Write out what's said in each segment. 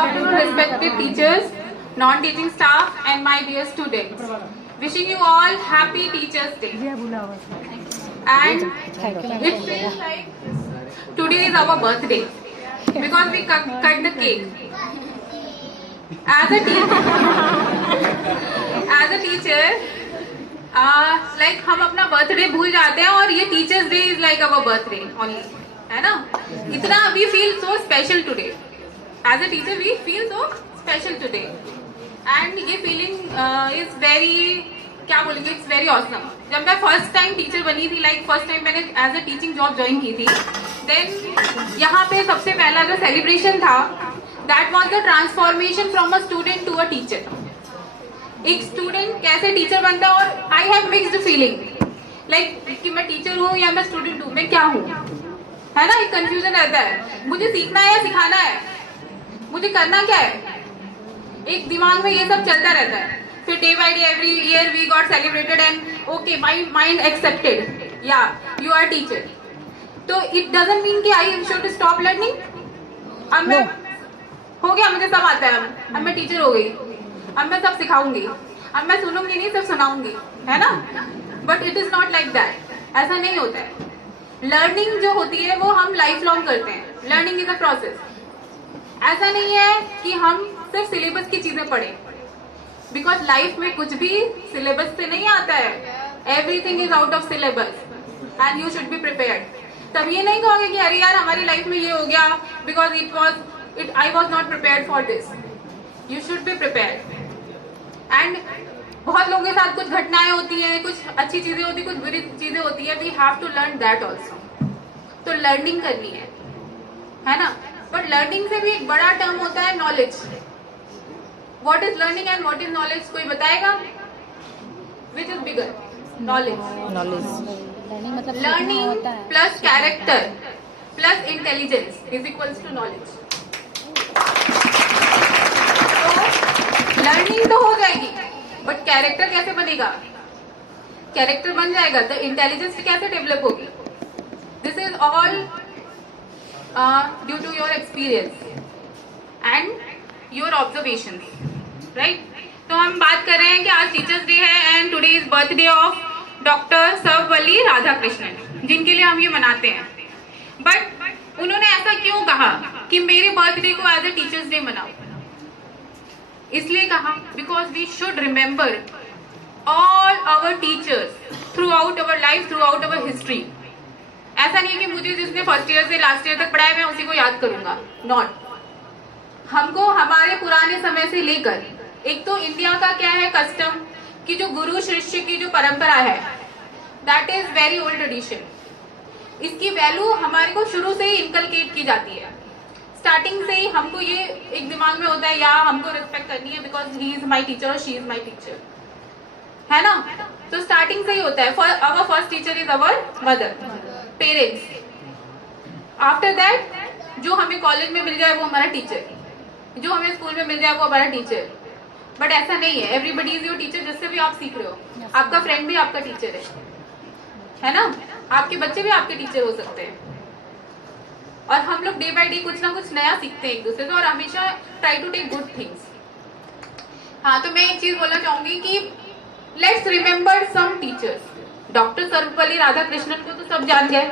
afternoon, respected teachers, non-teaching staff, and my dear students. Wishing you all happy Teachers' Day. And it feels like today is our birthday because we cut the cake. As a teacher, like हम अपना birthday भूल जाते हैं और ये teachers day is like our birthday only, है ना? इतना we feel so special today. As a teacher we feel so special today and ये फीलिंग इज वेरी, क्या बोलेंगे, इट्स वेरी ऑसम. जब मैं फर्स्ट टाइम टीचर बनी थी, लाइक फर्स्ट टाइम मैंने as a teaching job join की थी, देन यहाँ पे सबसे पहला जो सेलिब्रेशन था, that was the transformation from a student to a teacher. एक स्टूडेंट कैसे टीचर बनता है, और I have mixed feeling, like कि मैं टीचर हूँ या मैं स्टूडेंट हूँ, मैं क्या हूँ, है ना? एक कंफ्यूजन रहता है, मुझे सीखना है या सिखाना है, मुझे करना क्या है, एक दिमाग में ये सब चलता रहता है. फिर day by day every year we got celebrated and okay my mind accepted, yeah you are teacher. तो इट डजंट मीन कि आई शुड स्टॉप लर्निंग. अब मैं हो गया, मुझे सब आता है, अब मैं टीचर हो गई, अब मैं सब सिखाऊंगी, अब मैं सुनूंगी नहीं, सब सुनाऊंगी, है ना? But it is not like that. ऐसा नहीं होता है. लर्निंग जो होती है वो हम लाइफ लॉन्ग करते हैं. Learning is a process. ऐसा नहीं है कि हम सिर्फ सिलेबस की चीजें पढ़ें, बिकॉज लाइफ में कुछ भी सिलेबस से नहीं आता है. Everything is out of syllabus and you should be prepared. तब ये नहीं कहोगे कि अरे यार हमारी लाइफ में ये हो गया because I was not prepared for this. You should be prepared. And बहुत लोगों के साथ कुछ घटनाएं होती हैं, कुछ अच्छी चीजें होती है, कुछ बुरी चीजें होती है. We have to learn that also. तो लर्निंग करनी है ना? बट लर्निंग से भी एक बड़ा टर्म होता है knowledge. What is learning and what is knowledge, कोई बताएगा? Which is bigger? Knowledge. Learning plus character plus intelligence is equals to knowledge. Learning तो हो जाएगी, बट कैरेक्टर कैसे बनेगा? कैरेक्टर बन जाएगा तो इंटेलिजेंस कैसे डेवलप होगी? This is all due to your experience and your observation, right? तो हम बात कर रहे हैं कि आज टीचर्स डे है and today is birthday of doctor Sarvepalli Radhakrishnan, जिनके लिए हम ये मनाते हैं. बट उन्होंने ऐसा क्यों कहा कि मेरे बर्थडे को एज अ टीचर्स डे मनाओ? इसलिए कहा because we should remember all our teachers throughout our life, throughout our history. ऐसा नहीं है कि मुझे जिसने फर्स्ट ईयर से लास्ट ईयर तक पढ़ाया मैं उसी को याद करूंगा. नॉट. हमको हमारे पुराने समय से लेकर, एक तो इंडिया का क्या है कस्टम कि जो गुरु शिष्य की जो परंपरा है, that is very old tradition. इसकी वैल्यू हमारे को शुरू से ही इनकलकेट की जाती है. स्टार्टिंग से ही हमको ये एक दिमाग में होता है, या हमको रिस्पेक्ट करनी है because he is my teacher और शी इज माई टीचर, है ना? तो स्टार्टिंग से ही होता है. Our first teacher is our mother, parents. After that जो हमें कॉलेज में मिल जाए वो हमारा टीचर, जो हमें स्कूल में मिल जाए वो हमारा टीचर. बट ऐसा नहीं है. Everybody is your teacher. जिससे भी आप सीख रहे हो, आपका फ्रेंड भी आपका टीचर है ना? आपके बच्चे भी आपके टीचर हो सकते हैं. और हम लोग डे बाय डे कुछ ना कुछ नया सीखते हैं एक दूसरे से, और हमेशा try to take good things. हाँ, तो मैं एक चीज बोलना चाहूंगी कि let's remember some teachers. Doctor Sarvepalli Radhakrishnan को तो सब जान गए,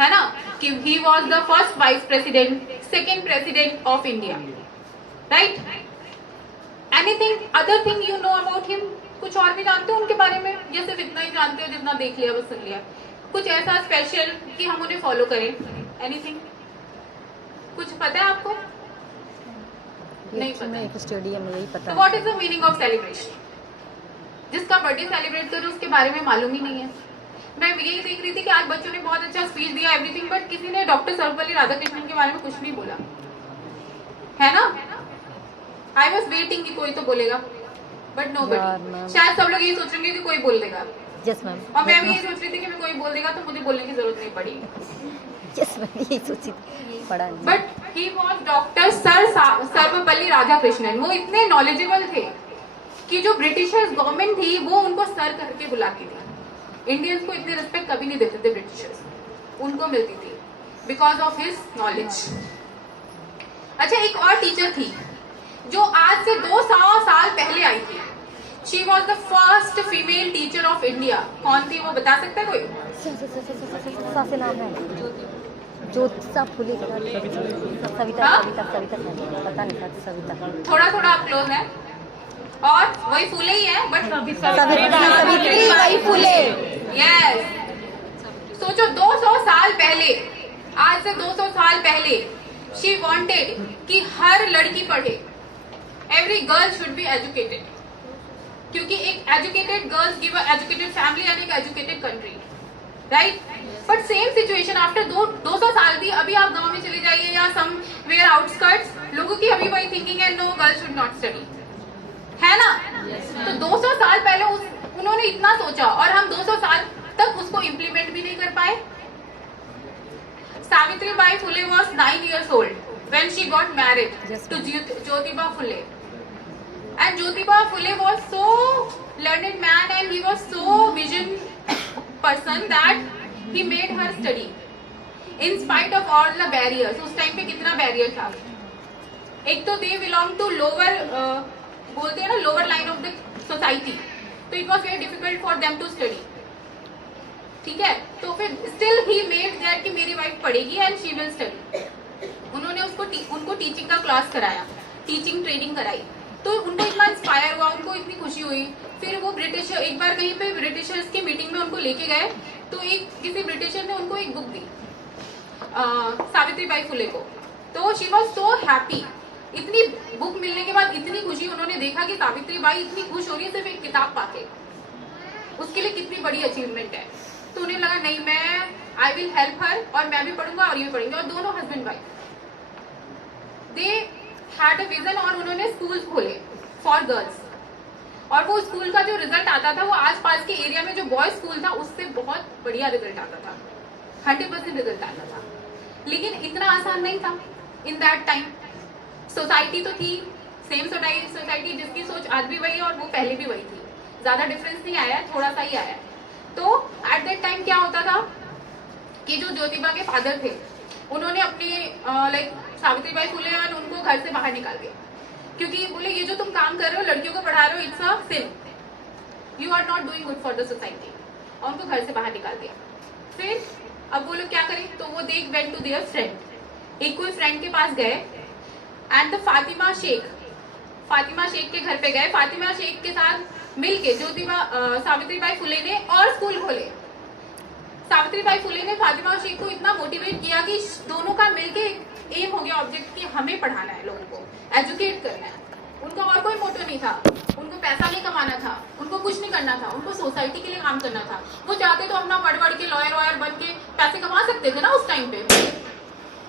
है ना, कि he was the first vice president, second president of India, right? Anything other thing you know about him? कुछ और भी जानते हो उनके बारे में, या सिर्फ इतना ही जानते हो जितना देख लिया बस सुन लिया? कुछ ऐसा स्पेशल कि हम उन्हें फॉलो करें? एनीथिंग कुछ पता है आपको? नहीं पता. स्टेडियम में यही पता. What is the meaning of celebration? जिसका बर्थडे सेलिब्रेट करो उसके बारे में मालूम ही नहीं है. मैं यही देख रही थी कि आज बच्चों ने बहुत अच्छा स्पीच दिया, एवरीथिंग, बट किसी ने डॉक्टर सर्वपल्ली राधाकृष्णन के बारे में कुछ नहीं बोला, है ना? आई वॉज वेटिंग कि कोई तो बोलेगा, बट नो बडी. शायद सब लोग ये सोच रहे कि कोई बोल देगा. Yes ma'am. और मैं भी ये सोच रही थी कि मैं कोई बोल देगा तो मुझे बोलने की जरूरत नहीं पड़ी. यस मैम, यही सोची पढ़ा नहीं. But he was doctor Sarvepalli Radhakrishnan. वो इतने नॉलेजेबल थे कि जो ब्रिटिशर्स गवर्नमेंट थी वो उनको सर करके बुलाती थी. इंडियंस को इतने रिस्पेक्ट कभी नहीं देते थे ब्रिटिशर्स, उनको मिलती थी बिकॉज ऑफ हिज नॉलेज. अच्छा, एक और टीचर थी जो आज से 200 साल पहले आई थी। She was the first female teacher of India. कौन थी वो बता सकता है कोई? सा से नाम है ज्योतिषा फुले। सविता हाँ? सविता सविता पता नहीं था। सविता थोड़ा थोड़ा आप क्लोज है, और वही फुले ही है, बट सावित्रीबाई फुले। यस। सोचो 200 साल पहले, आज से 200 साल पहले शी वांटेड कि हर लड़की पढ़े, every girl should be educated, क्योंकि एक educated girls give a educated family and एक educated country, right? But same situation after 200 साल थी। अभी आप गांव में चले जाइए या समवेयर आउटस्कर्ट्स, लोगों की अभी वही थिंकिंग है, no girl should not study, है ना? तो 200 साल पहले उन्होंने इतना सोचा, और हम 200 साल तक उसको इम्प्लीमेंट भी नहीं कर पाए। Savitribai Phule was 9 years old when she got married to Jyotiba Phule. And Jyotiba Phule was so learned man and he was so vision person that he made her study in spite of all the barriers. उस time पे कितना barrier था? एक तो they belong to lower बोलते हैं ना, lower line of the society, तो it was very difficult for them to study. ठीक है, तो फिर स्टिल ही मेड दैट कि मेरी वाइफ पढ़ेगी एंड शी विल स्टडी। उन्होंने उनको टीचिंग का क्लास कराया, टीचिंग ट्रेनिंग कराई, तो उनको इतना इंस्पायर हुआ, उनको इतनी खुशी हुई। फिर वो ब्रिटिशर, एक बार कहीं पे ब्रिटिशर्स की मीटिंग में उनको लेके गए, तो किसी ब्रिटिशर ने उनको एक बुक दी सावित्रीबाई फुले को, तो शी वॉज सो हैप्पी। इतनी बुक मिलने के बाद इतनी खुशी, उन्होंने देखा कि सावित्रीबाई इतनी खुश हो रही है सिर्फ एक किताब पाके, उसके लिए कितनी बड़ी अचीवमेंट है। तो उन्हें लगा नहीं, मैं आई विल हेल्प हर, और मैं भी पढ़ूंगा और ये भी पढ़ेंगे, और दोनों husband wife they had a vision, और उन्होंने स्कूल्स खोले फॉर गर्ल्स। और वो स्कूल का जो रिजल्ट आता था, वो आसपास के एरिया में जो बॉयज स्कूल था उससे बहुत बढ़िया रिजल्ट आता था, 100% रिजल्ट आता था। लेकिन इतना आसान नहीं था इन दैट टाइम। सोसाइटी तो थी सेम सोसाइटी, जिसकी सोच आज भी वही है और वो पहले भी वही थी, ज्यादा डिफरेंस नहीं आया, थोड़ा सा ही आया। तो एट दैट टाइम क्या होता था कि जो ज्योतिबा के फादर थे, उन्होंने अपने लाइक सावित्रीबाई फुले उनको घर से बाहर निकाल दिया, क्योंकि बोले ये जो तुम काम कर रहे हो, लड़कियों को पढ़ा रहे हो, it's a sin, you are not doing good for the society, और उनको घर से बाहर निकाल दिया। फिर अब वो लोग क्या करें, तो वो they went to their friend, एक कोई फ्रेंड के पास गए, एंड द फातिमा शेख के घर पे गए। फातिमा शेख के साथ मिलके सावित्रीबाई फुले ने और स्कूल खोले। सावित्रीबाई फुले ने फातिमा शेख को इतना मोटिवेट किया कि दोनों का मिलके एम हो गया, ऑब्जेक्ट, कि हमें पढ़ाना है, लोगों को एजुकेट करना है। उनका और कोई मोटो नहीं था, उनको पैसा नहीं कमाना था, उनको कुछ नहीं करना था, उनको सोसाइटी के लिए काम करना था। वो चाहते तो अपना पढ़ के लॉयर वॉयर बन के पैसे कमा सकते थे ना उस टाइम पे।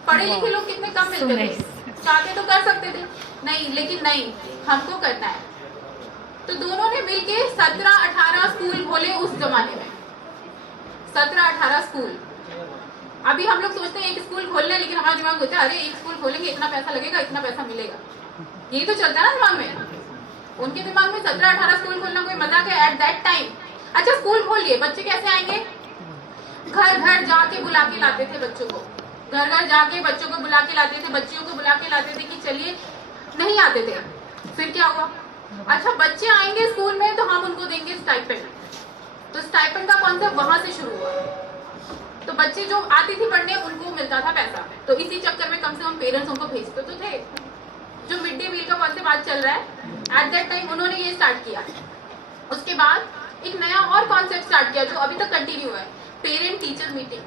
पढ़े लिखे लोग कितने कम मिलते थे, चाहते तो कर सकते थे, नहीं, लेकिन नहीं, हमको करना है। तो दोनों ने मिलके 17-18 स्कूल खोले उस जमाने में, 17-18 स्कूल। अभी हम लोग सोचते हैं एक स्कूल खोलना है, लेकिन हमारा दिमाग होता है अरे एक स्कूल खोलेंगे, इतना पैसा लगेगा, इतना पैसा मिलेगा, यही तो चलता है ना दिमाग में। उनके दिमाग में 17-18 स्कूल खोलना कोई मजाक है एट दैट टाइम। अच्छा, स्कूल खोल लिए, बच्चे कैसे आएंगे? घर घर जाके बुला के लाते थे बच्चों को, घर घर जाके बच्चों को बुला के लाते थे, बच्चियों को बुला के लाते थे कि चलिए, नहीं आते थे। फिर क्या हुआ? अच्छा, बच्चे आएंगे स्कूल में तो हम उनको देंगे स्टाइपेंड, तो स्टाइपेंड का कॉन्सेप्ट वहां से शुरू हुआ। तो बच्चे जो आती थी पढ़ने, उनको मिलता था पैसा, तो इसी चक्कर में कम से कम पेरेंट्स उनको भेजते तो थे। जो मिड डे मील का कॉन्सेप्ट आज चल रहा है, एट दैट टाइम उन्होंने ये स्टार्ट किया। उसके बाद एक नया और कॉन्सेप्ट स्टार्ट किया जो अभी तक कंटिन्यू है, parent teacher meeting.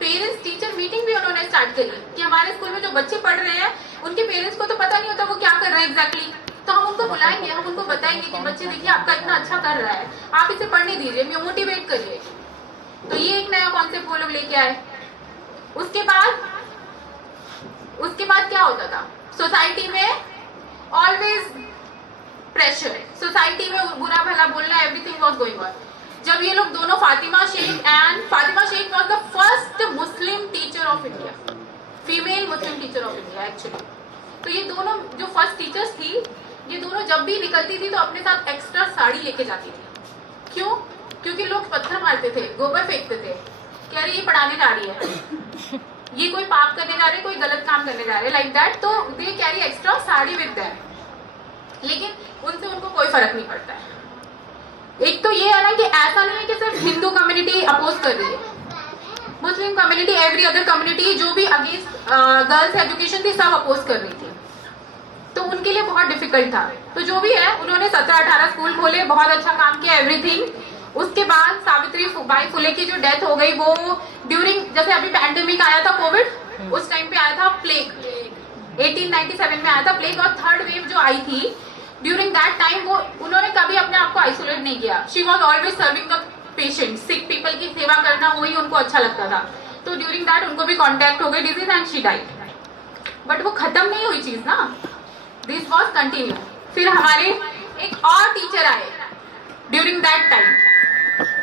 Parents teacher meeting भी उन्होंने स्टार्ट करी कि हमारे स्कूल में जो बच्चे पढ़ रहे हैं, उनके पेरेंट्स को तो पता नहीं होता वो क्या कर रहे हैं एग्जैक्टली, तो हम उनको बुलाएंगे, हम उनको बताएंगे कि बच्चे देखिए आपका इतना अच्छा कर रहा है, आप इसे पढ़ने दीजिए, मोटिवेट करिए। तो ये एक नया कॉन्सेप्ट वो लोग लेके आए। उसके बाद क्या होता था, सोसाइटी में ऑलवेज प्रेशर, सोसाइटी में बुरा भला बोलना, एवरीथिंग वाज गोइंग ऑन। जब ये लोग दोनों Fatima Sheikh was the first Muslim teacher of India, female Muslim teacher of India actually. तो ये दोनों जो फर्स्ट टीचर्स थी, ये दोनों जब भी निकलती थी तो अपने साथ एक्स्ट्रा साड़ी लेके जाती थी। क्यों? क्योंकि लोग पत्थर मारते थे, गोबर फेंकते थे कि अरे ये पढ़ाने जा रही है, ये कोई पाप करने जा रहे, कोई गलत काम करने जा रहे, लाइक दैट। तो they carry extra sari with them, लेकिन उनसे उनको कोई फर्क नहीं पड़ता है। एक तो ये है ना कि ऐसा नहीं है कि सिर्फ हिंदू कम्युनिटी अपोज कर रही है, Muslim community, every other community जो भी अगेंस्ट गर्ल्स एजुकेशन थी सब अपोज कर रही थी, तो उनके लिए बहुत डिफिकल्ट था। तो जो भी है उन्होंने 17-18 स्कूल खोले, बहुत अच्छा काम किया, एवरीथिंग। उसके बाद सावित्री बाई फुले की जो डेथ हो गई वो ड्यूरिंग, जैसे अभी पैंडेमिक आया था कोविड, उस टाइम पे आया था प्लेग, 1897 में आया था प्लेग, और थर्ड वेव जो आई थी ड्यूरिंग दैट टाइम, वो उन्होंने कभी अपने आप को आइसोलेट नहीं किया। She was always serving the patient, sick people की सेवा करना वही उनको अच्छा लगता था। तो ड्यूरिंग दैट उनको भी कॉन्टेक्ट हो गई disease and she died. But वो खत्म नहीं हुई चीज ना, दिस वॉज कंटिन्यू। फिर हमारे एक और टीचर आए ड्यूरिंग दैट टाइम,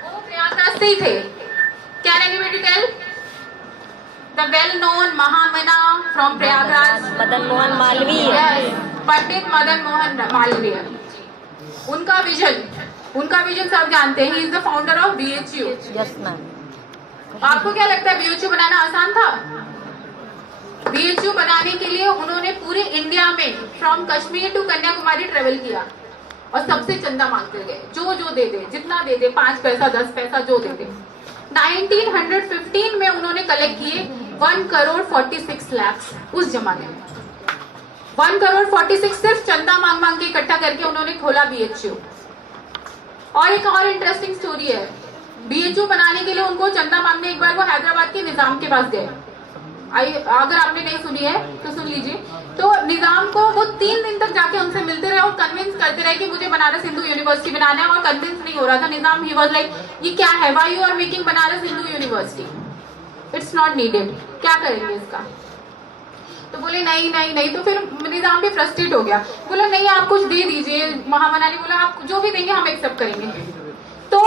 वो प्रयागराज से ही थे। Can anybody tell the well known Mahamana from Prayagraj? Madan Mohan Malviya. Yes, Pandit Madan Mohan Malviya. उनका विजन सब जानते हैं। He is the founder of BHU। Yes ma'am. आपको क्या लगता है BHU बनाना आसान था? BHU बनाने के लिए उन्होंने पूरे इंडिया में from Kashmir to Kanyakumari travel किया और सबसे चंदा मांगते गए, जो दे दे, जितना दे दे, 5 पैसा 10 पैसा जो दे दे। 1915 में उन्होंने कलेक्ट किए 1,46 लाख। उस जमाने में 1,46 सिर्फ चंदा मांग मांग के इकट्ठा करके उन्होंने खोला BHU। और एक और इंटरेस्टिंग स्टोरी है, BHU बनाने के लिए उनको चंदा मांगने एक बार वो हैदराबाद के निजाम के पास गए। अगर आपने नहीं सुनी है तो सुन लीजिए। तो निजाम को वो 3 दिन तक जाके उनसे मिलते रहे और कन्विंस करते रहे कि मुझे बनारस हिंदू यूनिवर्सिटी बनाना है, और कन्विंस नहीं हो रहा था निजाम। ही वाज लाइक, ये क्या है, why you are making Banaras Hindu university, it's not needed, क्या करेंगे इसका? तो बोले नहीं नहीं नहीं। तो फिर निजाम भी फ्रस्ट्रेट हो गया, बोला नहीं आप कुछ दे दीजिए। महामना ने बोला आप जो भी देंगे हम एक्सेप्ट करेंगे। तो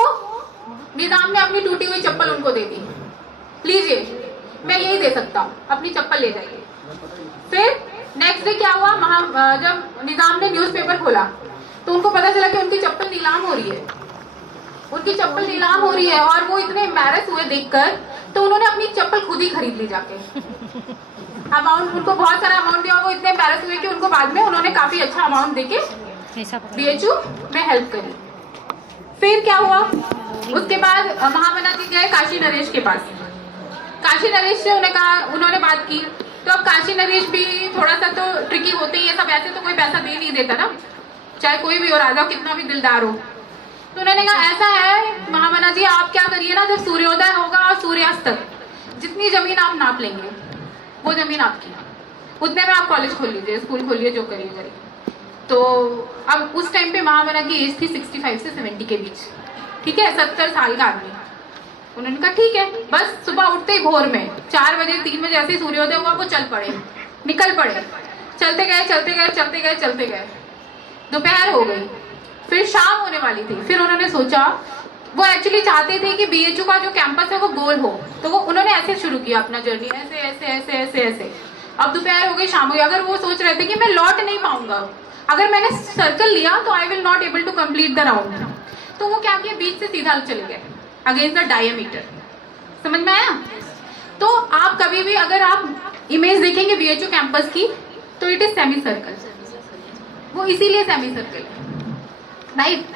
निजाम ने अपनी टूटी हुई चप्पल उनको दे दी, लीजिए मैं यही दे सकता हूँ, अपनी चप्पल ले जाइए। फिर नेक्स्ट डे क्या हुआ, जब निजाम ने न्यूज़पेपर खोला तो उनको पता चला कि उनकी चप्पल नीलाम हो रही है, उनकी चप्पल नीलाम हो रही है। और वो इतने एम्बैरस हुए देखकर, तो उन्होंने अपनी चप्पल खुद ही खरीद ली जाके। अमाउंट उनको बहुत सारा अमाउंट दिया और वो इतने एम्बैरस हुए कि उनको बाद में उन्होंने काफी अच्छा अमाउंट देके BHU में हेल्प करी। फिर क्या हुआ, उसके बाद महामना जी गए काशी नरेश के पास। काशी नरेश से उन्होंने बात की, तो अब काशी नरेश भी थोड़ा सा तो ट्रिकी होते ही है सब, ऐसे तो कोई पैसा दे नहीं देता ना, चाहे कोई भी हो, राजा कितना भी दिलदार हो। तो उन्होंने कहा ऐसा है महामना जी, आप क्या करिए ना, जब सूर्योदय होगा और सूर्यास्त तक जितनी जमीन आप नाप लेंगे वो जमीन आपकी, उतने में आप कॉलेज खोल लीजिए, स्कूल खोलिए, जो करिए करिए। तो अब उस टाइम पे महामना की एज थी 65 से 70 के बीच, ठीक है, 70 साल का आदमी। उन्होंने कहा ठीक है, बस सुबह उठते ही भोर में 4 बजे 3 बजे ऐसे सूर्योदय हुआ, वो चल पड़े, निकल पड़े, चलते गए चलते गए चलते गए चलते गए, दोपहर हो गई, फिर शाम होने वाली थी। फिर उन्होंने सोचा, वो एक्चुअली चाहते थे कि BHU का जो कैंपस है वो गोल हो, तो वो उन्होंने ऐसे शुरू किया अपना जर्नी, ऐसे ऐसे ऐसे ऐसे ऐसे। अब दोपहर हो गई, शाम हो गई, अगर वो सोच रहे थे कि मैं लौट नहीं पाऊंगा, अगर मैंने सर्कल लिया तो I will not able to complete the round, तो वो क्या किया, बीच से सीधा चले गए अगेंस्ट द डायमीटर। समझ में आया? तो आप कभी भी अगर आप इमेज देखेंगे BHU कैंपस की, तो इट इज सेमी सर्कल, वो इसीलिए सेमी सर्कल है, राइट?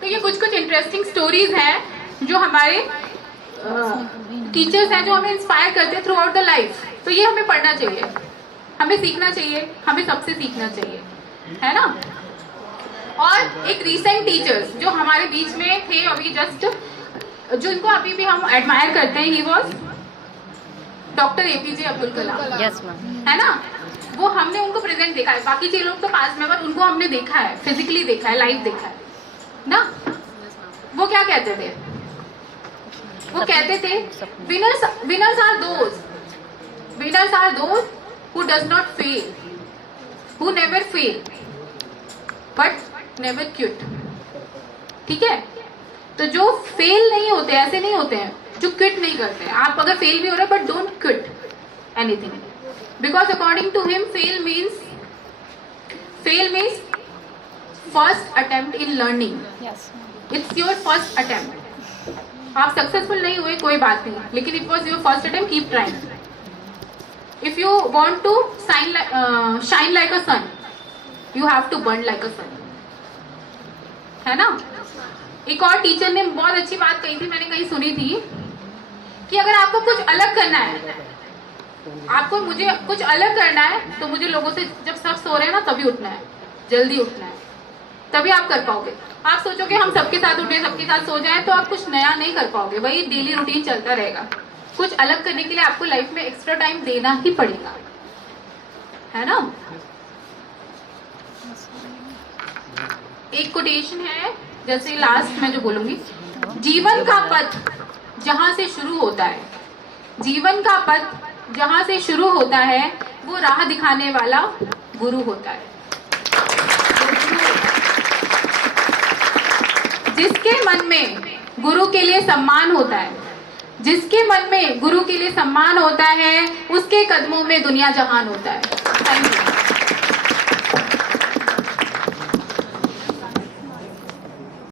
तो ये कुछ कुछ इंटरेस्टिंग स्टोरीज हैं जो हमारे टीचर्स हैं, जो हमें इंस्पायर करते हैं थ्रू आउट द लाइफ। तो ये हमें पढ़ना चाहिए, हमें सीखना चाहिए, हमें सबसे सीखना चाहिए, है ना? और एक रीसेंट टीचर्स जो हमारे बीच में थे अभी जस्ट, जो इनको अभी भी हम एडमायर करते हैं, he was doctor APJ Abdul Kalam. Yes ma'am. है ना? वो हमने उनको प्रेजेंट देखा है, बाकी चीज लोग तो पास में, पर उनको हमने देखा है, फिजिकली देखा है, लाइव देखा है ना। वो क्या कहते थे, वो कहते थे winners are those who does not fail, who never fail but never quit. ठीक है, तो जो फेल नहीं होते, ऐसे नहीं होते हैं जो क्विट नहीं करते हैं। आप अगर फेल भी हो रहे but don't quit anything, because according to him fail means first attempt in learning. It's your first attempt. आप सक्सेसफुल नहीं हुए कोई बात नहीं, लेकिन it was your first attempt, keep trying. If you want to shine like a sun, you have to burn like a sun, है ना। एक और टीचर ने बहुत अच्छी बात कही थी, मैंने कहीं सुनी थी, कि अगर आपको कुछ अलग करना है, आपको मुझे कुछ अलग करना है, तो मुझे लोगों से, जब सब सो रहे हैं ना तभी उठना है, जल्दी उठना है, तभी आप कर पाओगे। आप सोचोगे हम सबके साथ उठे, सबके साथ सो जाएं, तो आप कुछ नया नहीं कर पाओगे, वही डेली रूटीन चलता रहेगा। कुछ अलग करने के लिए आपको लाइफ में एक्स्ट्रा टाइम देना ही पड़ेगा, है ना। एक कोटेशन है, जैसे लास्ट में जो बोलूंगी, जीवन का पथ जहां से शुरू होता है, जीवन का पथ जहां से शुरू होता है, वो राह दिखाने वाला गुरु होता है। जिसके मन में गुरु के लिए सम्मान होता है, जिसके मन में गुरु के लिए सम्मान होता है, उसके कदमों में दुनिया जहान होता है। Thank you.